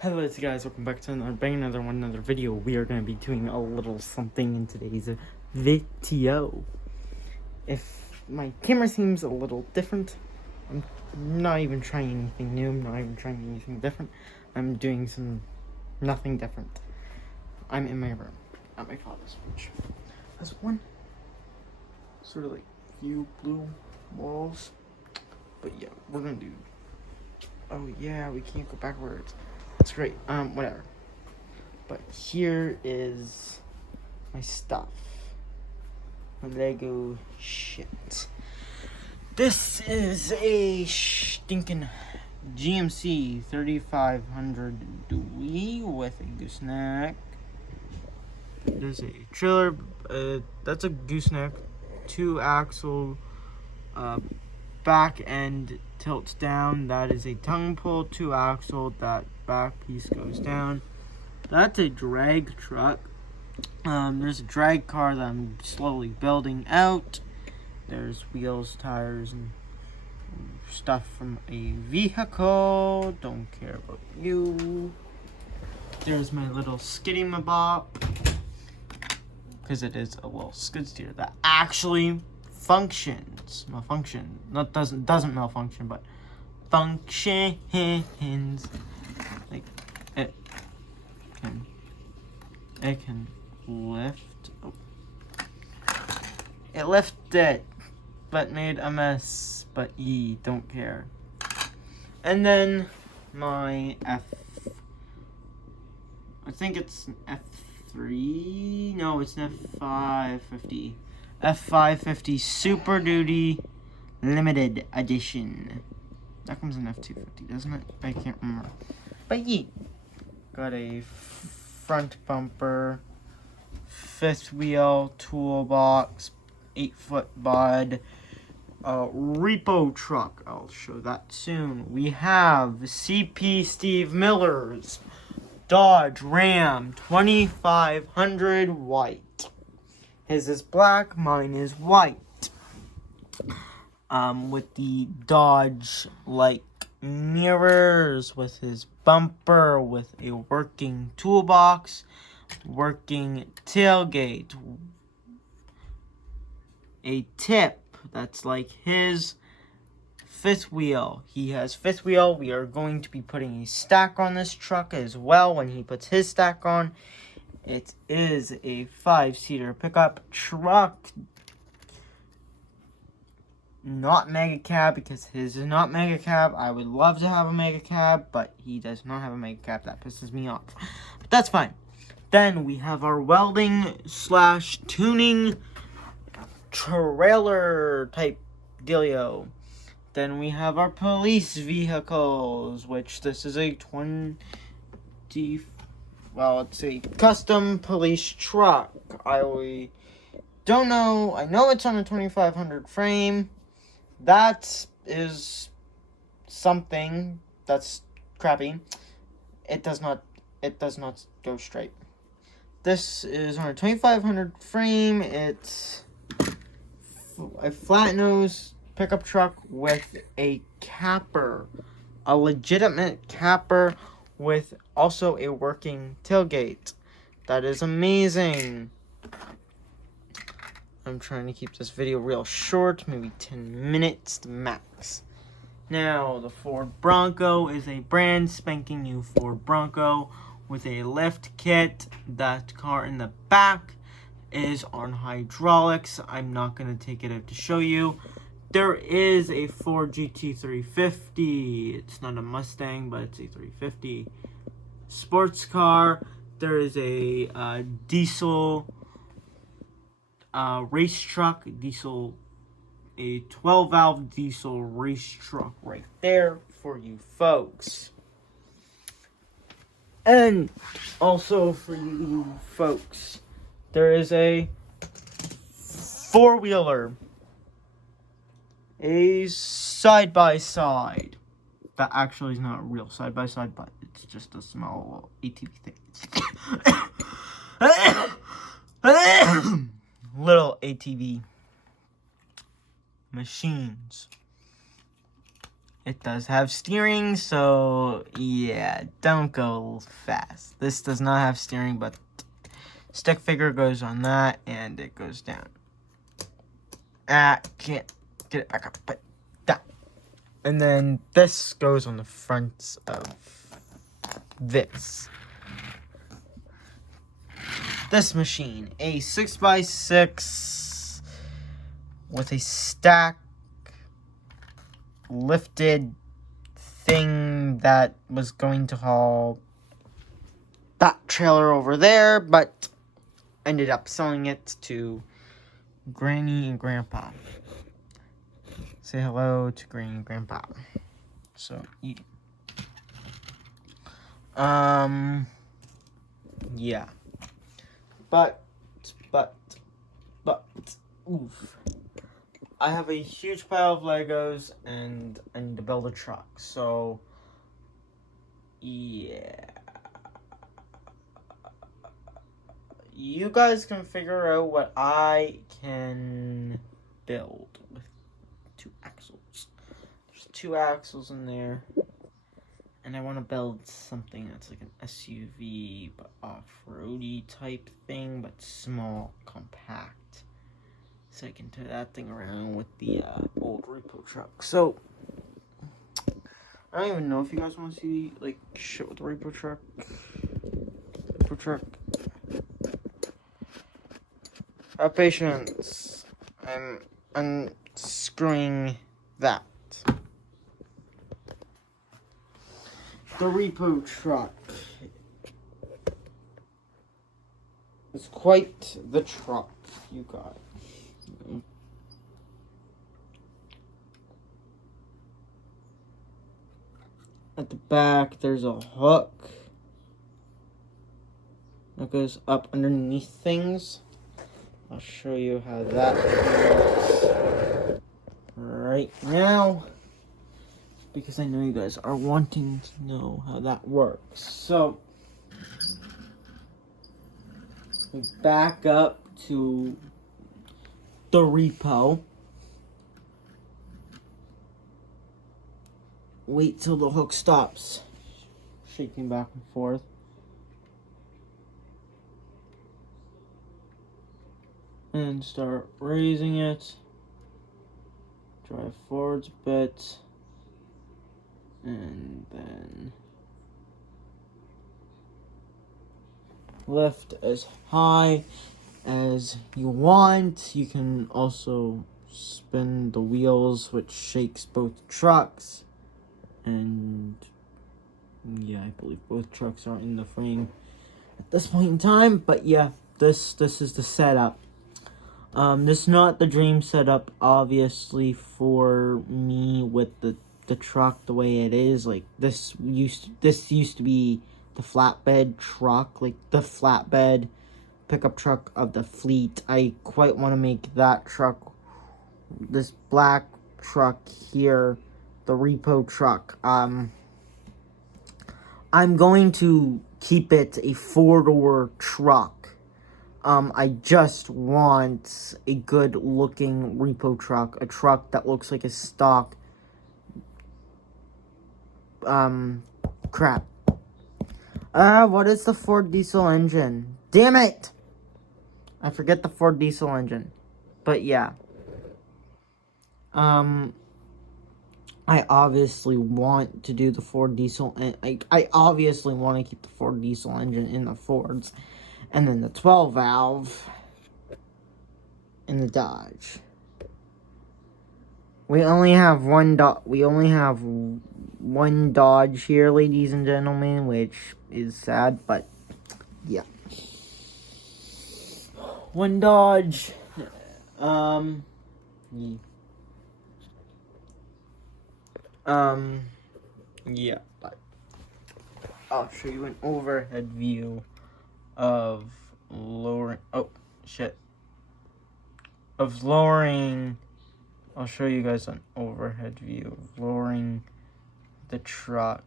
Hello guys, welcome back to another video. We are going to be doing a little something in today's video. If my camera seems a little different, I'm not even trying anything new, I'm not even trying anything different. I'm doing nothing different. I'm in my room, at my father's, which has one sort of like few blue walls. But yeah, we're going to do, oh yeah, we can't go backwards. It's great. Whatever. But here is my stuff. My Lego shit. This is a stinking GMC 3500 Dewey with a gooseneck. There's a trailer. That's a gooseneck. 2-axle. Back end tilts down. That is a tongue pull. 2-axle. That back piece goes down. That's a drag truck. There's a drag car that I'm slowly building out. There's wheels, tires, and stuff from a vehicle. Don't care about you. There's my little skiddy-mabop, because it is a little skid steer that actually functions. Doesn't malfunction, but functions. Like it can lift. Oh. It lifted, but made a mess. But don't care. And then my I think it's an F3. No, it's an F550. F550 Super Duty Limited Edition. That comes in F250, doesn't it? I can't remember. But got a front bumper, fifth wheel, toolbox, 8-foot bod, repo truck. I'll show that soon. We have CP Steve Miller's Dodge Ram 2500 white. His is black, mine is white. With the Dodge-like mirrors, with his bumper, with a working toolbox, working tailgate, a tip that's like his fifth wheel. He has fifth wheel. We are going to be putting a stack on this truck as well when he puts his stack on. It is a 5-seater pickup truck. Not mega cab, because his is not mega cab. I would love to have a mega cab, but he does not have a mega cab. That pisses me off. But that's fine. Then we have our welding/tuning trailer type dealio. Then we have our police vehicles, which this is a it's a custom police truck. I don't know. I know it's on a 2500 frame. That is something that's crappy. It does not go straight. This is on a 2500 frame. It's a flat nose pickup truck with a capper, a legitimate capper with also a working tailgate. That is amazing. I'm trying to keep this video real short, maybe 10 minutes max. Now, the Ford Bronco is a brand spanking new Ford Bronco with a lift kit. That car in the back is on hydraulics. I'm not going to take it out to show you. There is a Ford GT350. It's not a Mustang, but it's a 350 sports car. There is a diesel race truck, a 12-valve diesel race truck right there for you folks. And also for you folks, there is a 4-wheeler, a side-by-side. That actually is not a real side-by-side, but it's just a small ATV thing. Little ATV machines. It does have steering, so yeah, don't go fast. This does not have steering, but stick figure goes on that, and it goes down. Can't get it back up, but down. And then this goes on the front of this. This machine, a 6x6 with a stack lifted thing that was going to haul that trailer over there, but ended up selling it to Granny and Grandpa. Say hello to Granny and Grandpa. So, yeah. But, oof. I have a huge pile of Legos, and I need to build a truck, so, yeah. You guys can figure out what I can build with 2 axles. There's 2 axles in there. And I want to build something that's like an SUV, but off-roady type thing, but small, compact. So I can tow that thing around with the old repo truck. So, I don't even know if you guys want to see, like, shit with the repo truck. Repo truck. Have patience. I'm unscrewing that. The repo truck is quite the truck, you guys. At the back, there's a hook that goes up underneath things. I'll show you how that works right now, because I know you guys are wanting to know how that works. So, we back up to the repo. Wait till the hook stops shaking back and forth. And start raising it. Drive forwards a bit. And then lift as high as you want. You can also spin the wheels, which shakes both trucks. And yeah, I believe both trucks are in the frame at this point in time. But yeah, this is the setup. This is not the dream setup, obviously, for me with the truck the way it is. Like, this used to be the flatbed truck, like the flatbed pickup truck of the fleet. I quite want to make that truck, this black truck here, the repo truck. I'm going to keep it a 4-door truck. I just want a good-looking repo truck, a truck that looks like a stock, crap. What is the Ford diesel engine? Damn it! I forget the Ford diesel engine. But yeah. I obviously want to do the Ford diesel, and I obviously want to keep the Ford diesel engine in the Fords. And then the 12-valve in the Dodge. We only have one Dodge here, ladies and gentlemen, which is sad, but yeah. One Dodge. Yeah, but I'll show you an overhead view of lowering. Oh, shit. Of lowering. I'll show you guys an overhead view of lowering the truck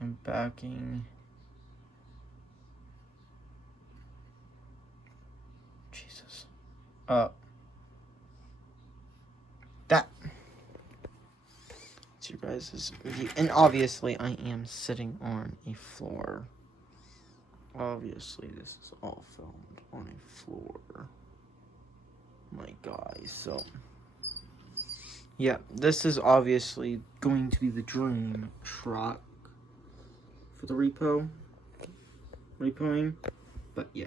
and backing. Jesus. That. It's your guys' view. And obviously, I am sitting on a floor. Obviously, this is all filmed on a floor. My guys, so... yeah, this is obviously going to be the dream truck for the repoing, but yeah.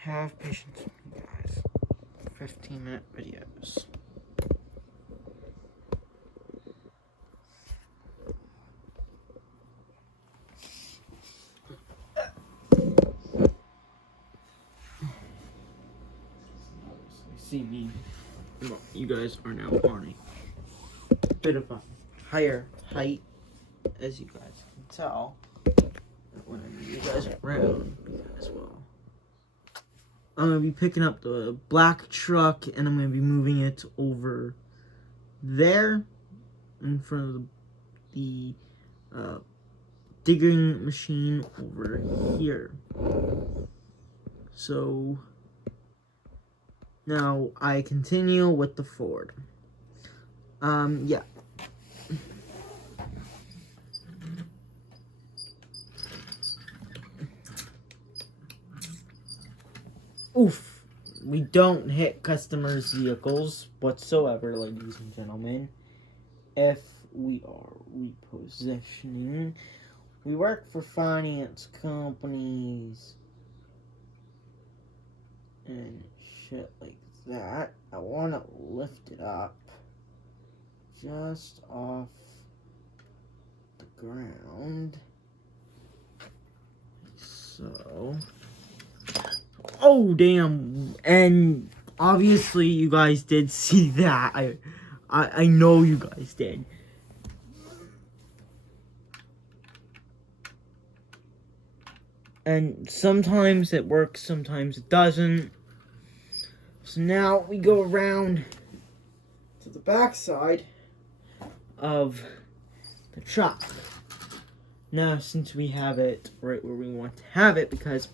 Have patience with me, guys. 15-minute videos. See me. Well, you guys are now on a bit of a higher height, as you guys can tell. When you guys are around, as well. I'm gonna be picking up the black truck and I'm gonna be moving it over there in front of the digging machine over here. So now I continue with the Ford. Yeah. Oof. We don't hit customers' vehicles whatsoever, ladies and gentlemen. If we are repositioning, we work for finance companies and shit like that. I want to lift it up just off the ground. So... oh, damn. And obviously you guys did see that. I know you guys did. And sometimes it works, sometimes it doesn't. So now we go around to the backside of the truck. Now, since we have it right where we want to have it, because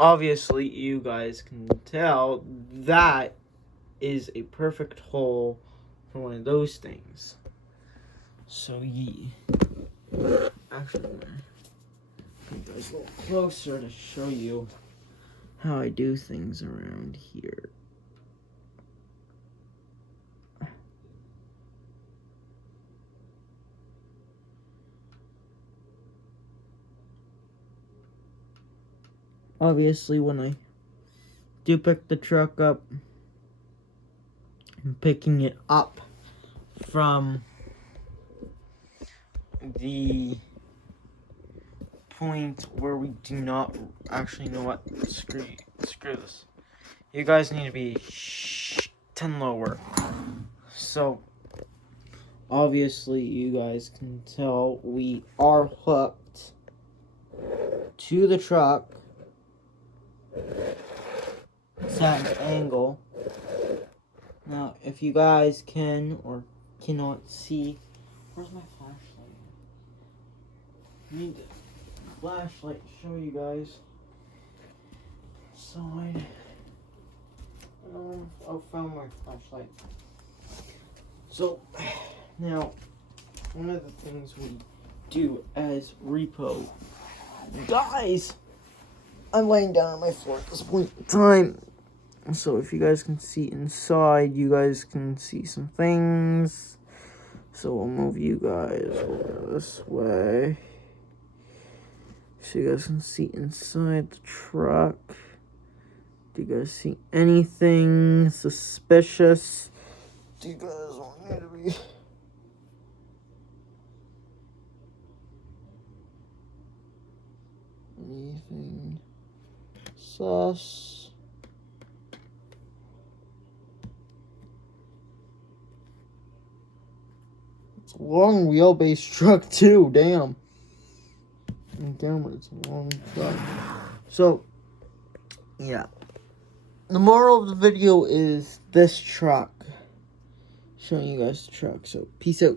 obviously you guys can tell that is a perfect hole for one of those things. So yeah. Actually, I'm gonna bring you guys a little closer to show you how I do things around here. Obviously, when I do pick the truck up, I'm picking it up from the point where we do not actually know what. Screw this. You guys need to be 10 lower. So, obviously, you guys can tell we are hooked to the truck. It's at an angle. Now, if you guys can or cannot see, where's my flashlight? I need the flashlight to show you guys. Side. I found my flashlight. So, now, one of the things we do as repo guys, I'm laying down on my floor at this point in time. So if you guys can see inside, you guys can see some things. So I'll move you guys over this way, so you guys can see inside the truck. Do you guys see anything suspicious? Do you guys want me to be... anything sus? It's a long wheelbase truck too, damn. Damn, it's a long truck. So, yeah. the moral of the video is this truck. Showing you guys the truck. So, peace out.